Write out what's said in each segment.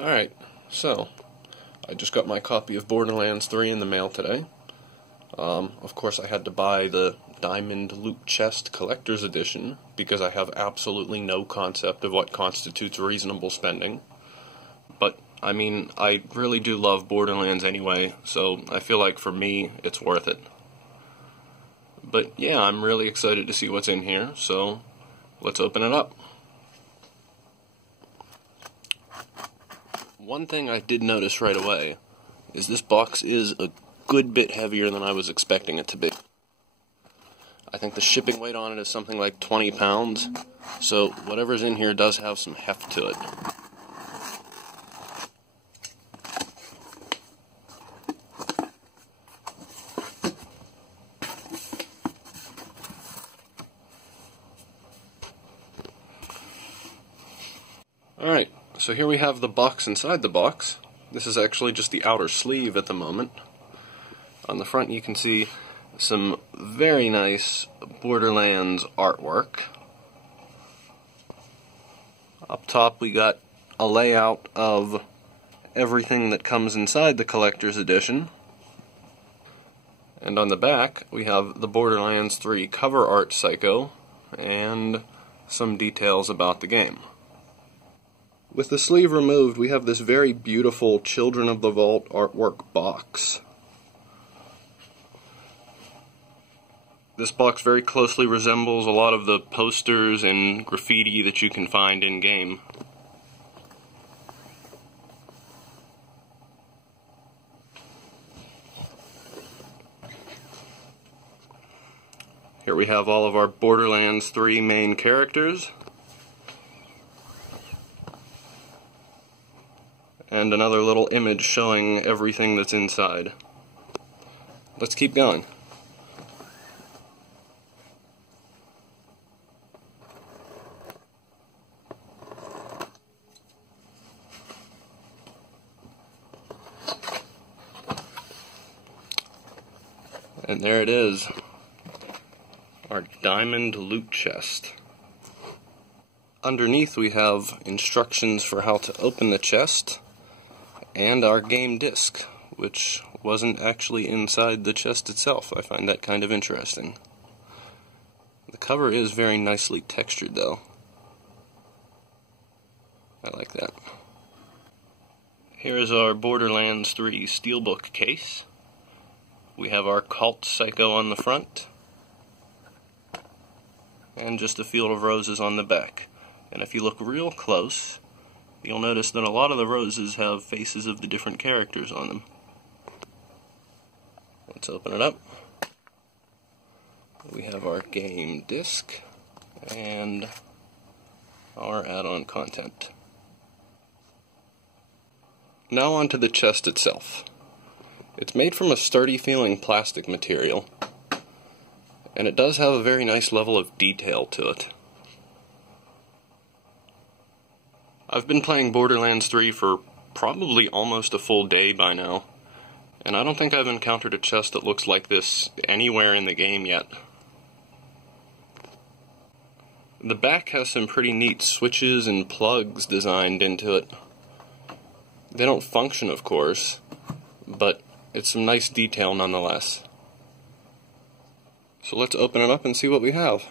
Alright, so I just got my copy of Borderlands 3 in the mail today. Of course I had to buy the Diamond Loot Chest Collector's Edition because I have absolutely no concept of what constitutes reasonable spending. But, I mean, I really do love Borderlands anyway, so I feel like for me, it's worth it. But yeah, I'm really excited to see what's in here, so let's open it up. One thing I did notice right away is this box is a good bit heavier than I was expecting it to be. I think the shipping weight on it is something like 20 pounds, so whatever's in here does have some heft to it. Alright, so here we have the box inside the box. This is actually just the outer sleeve at the moment. On the front you can see some very nice Borderlands artwork. Up top we got a layout of everything that comes inside the collector's edition. And on the back we have the Borderlands 3 cover art psycho and some details about the game. With the sleeve removed, we have this very beautiful Children of the Vault artwork box. This box very closely resembles a lot of the posters and graffiti that you can find in-game. Here we have all of our Borderlands 3 main characters. And another little image showing everything that's inside. Let's keep going. And there it is, our Diamond Loot Chest. Underneath we have instructions for how to open the chest, and our game disc, which wasn't actually inside the chest itself. I find that kind of interesting. The cover is very nicely textured though. I like that. Here is our Borderlands 3 steelbook case. We have our cult psycho on the front, and just a field of roses on the back. And if you look real close, you'll notice that a lot of the roses have faces of the different characters on them. Let's open it up. We have our game disc and our add-on content. Now onto the chest itself. It's made from a sturdy feeling plastic material, and it does have a very nice level of detail to it. I've been playing Borderlands 3 for probably almost a full day by now, and I don't think I've encountered a chest that looks like this anywhere in the game yet. The back has some pretty neat switches and plugs designed into it. They don't function, of course, but it's some nice detail nonetheless. So let's open it up and see what we have.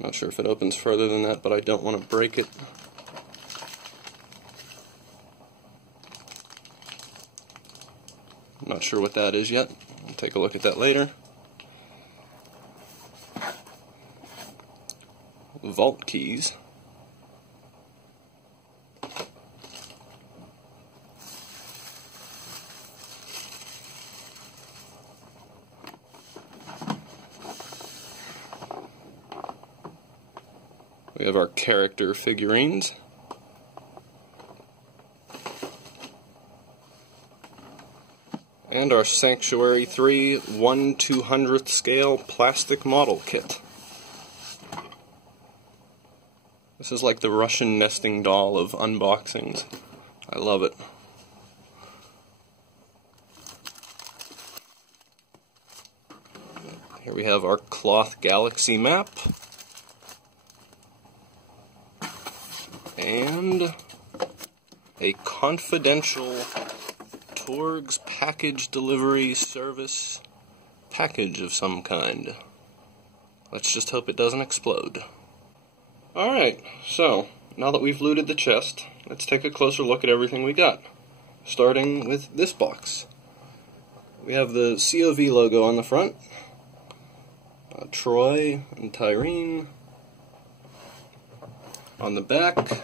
Not sure if it opens further than that, but I don't want to break it. Not sure what that is yet. I'll take a look at that later. Vault keys. We have our character figurines. And our Sanctuary 3 1/200th scale plastic model kit. This is like the Russian nesting doll of unboxings. I love it. Here we have our cloth galaxy map. And a confidential Torg's package delivery service package of some kind. Let's just hope it doesn't explode. Alright, so now that we've looted the chest, let's take a closer look at everything we got. Starting with this box. We have the COV logo on the front, Troy and Tyreen. On the back,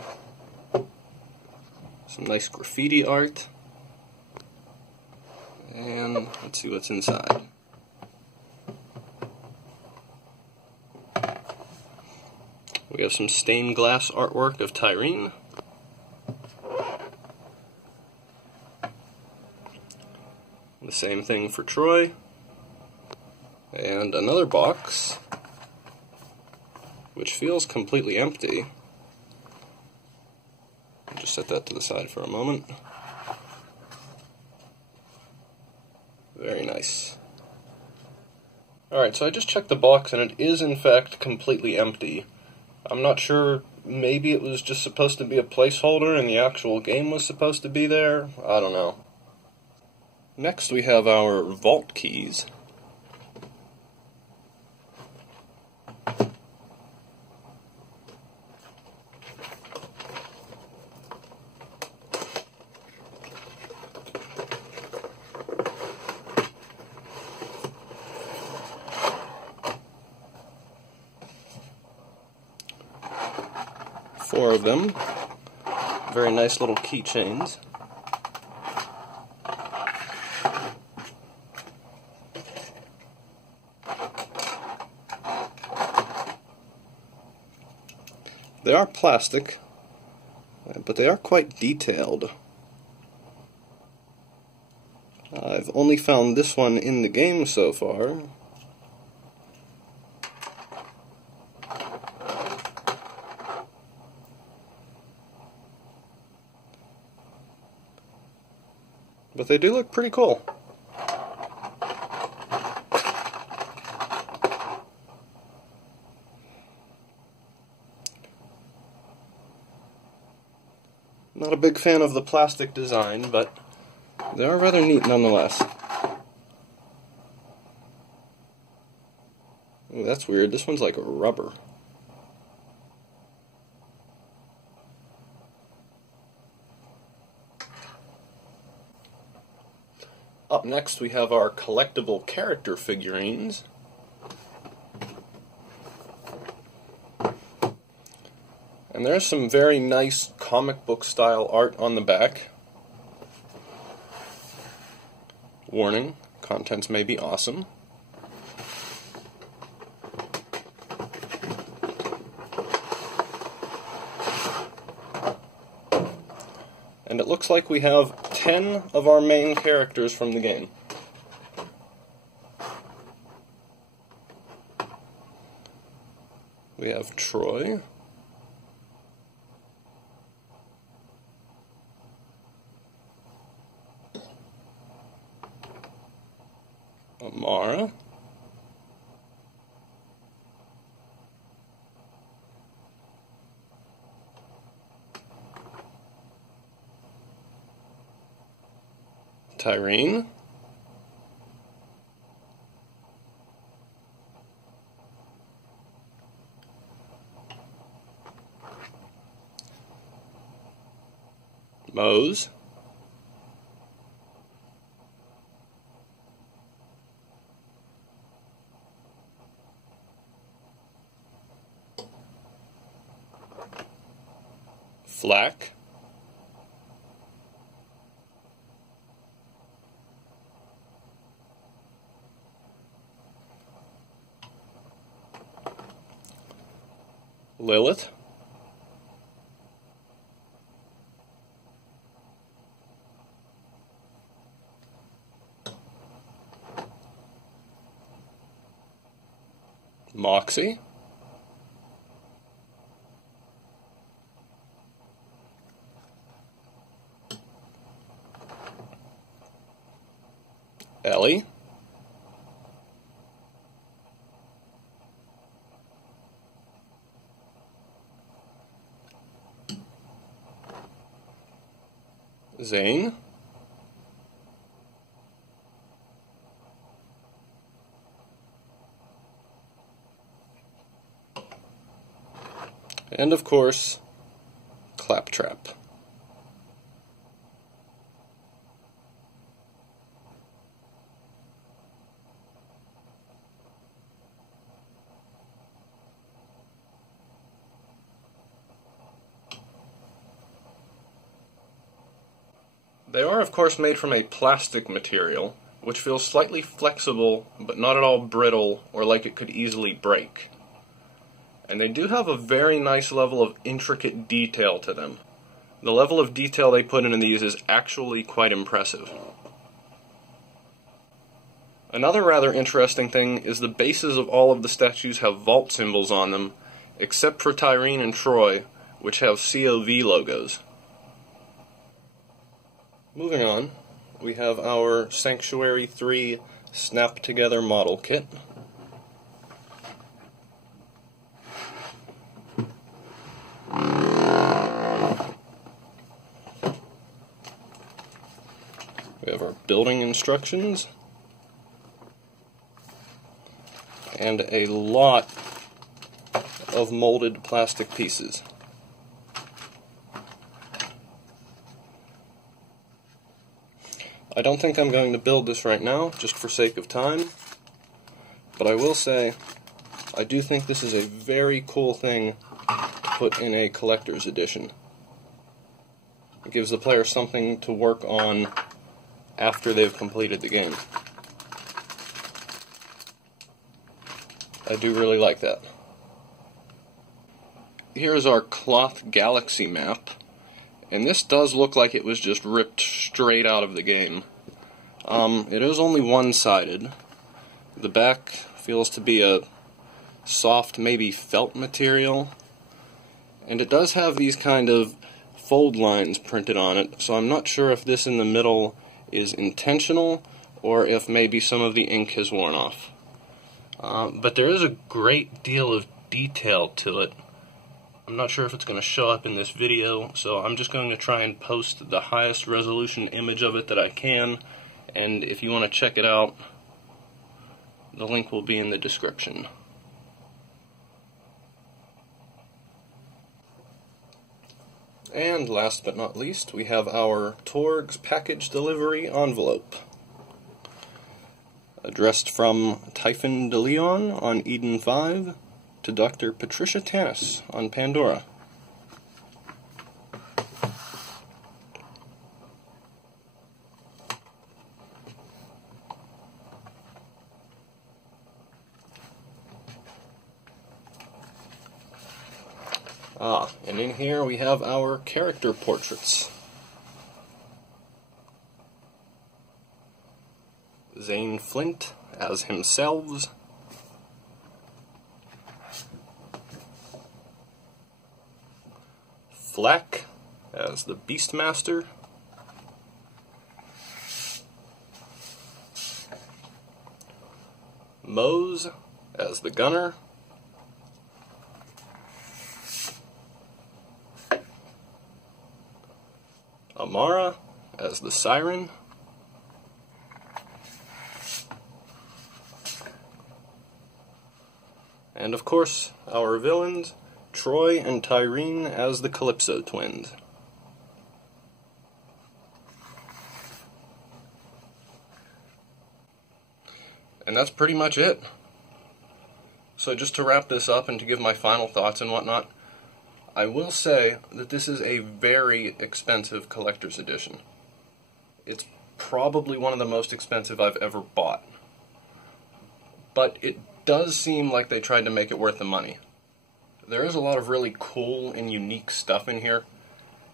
some nice graffiti art, and let's see what's inside. We have some stained glass artwork of Tyreen. The same thing for Troy. And another box, which feels completely empty. I'll just set that to the side for a moment. Very nice. Alright, so I just checked the box and it is in fact completely empty. I'm not sure, maybe it was just supposed to be a placeholder and the actual game was supposed to be there. I don't know. Next we have our vault keys. Four of them. Very nice little keychains. They are plastic, but they are quite detailed. I've only found this one in the game so far. But they do look pretty cool. Not a big fan of the plastic design, but they are rather neat nonetheless. Ooh, that's weird. This one's like rubber. Up next we have our collectible character figurines. And there's some very nice comic book style art on the back. Warning, contents may be awesome. And it looks like we have 10 of our main characters from the game. We have Troy. Amara. Tyreen. Mose. Flack. Lilith. Moxie. Ellie. Zane. And of course, Claptrap. They are, of course, made from a plastic material, which feels slightly flexible, but not at all brittle or like it could easily break. And they do have a very nice level of intricate detail to them. The level of detail they put in these is actually quite impressive. Another rather interesting thing is the bases of all of the statues have vault symbols on them, except for Tyreen and Troy, which have COV logos. Moving on, we have our Sanctuary 3 Snap Together model kit. We have our building instructions, and a lot of molded plastic pieces. I don't think I'm going to build this right now, just for sake of time, but I will say, I do think this is a very cool thing to put in a collector's edition. It gives the player something to work on after they've completed the game. I do really like that. Here's our cloth galaxy map. And this does look like it was just ripped straight out of the game. It is only one-sided. The back feels to be a soft, maybe felt material. And it does have these kind of fold lines printed on it, so I'm not sure if this in the middle is intentional or if maybe some of the ink has worn off. But there is a great deal of detail to it. I'm not sure if it's going to show up in this video, so I'm just going to try and post the highest resolution image of it that I can, and if you want to check it out, the link will be in the description. And last but not least, we have our Torgs package delivery envelope. Addressed from Typhon de Leon on Eden 5, to Dr. Patricia Tanis on Pandora. And in here we have our character portraits. Zane Flint as himself. Flack as the Beastmaster, Mose as the Gunner, Amara as the Siren, and of course our villains, Troy and Tyreen as the Calypso twins. And that's pretty much it. So just to wrap this up and to give my final thoughts and whatnot, I will say that this is a very expensive collector's edition. It's probably one of the most expensive I've ever bought. But it does seem like they tried to make it worth the money. There is a lot of really cool and unique stuff in here,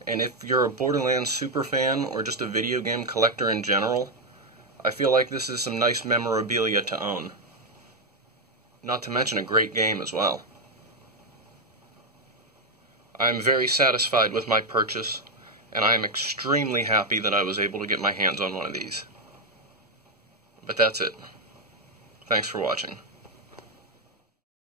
and if you're a Borderlands superfan or just a video game collector in general, I feel like this is some nice memorabilia to own. Not to mention a great game as well. I'm very satisfied with my purchase, and I am extremely happy that I was able to get my hands on one of these. But that's it. Thanks for watching.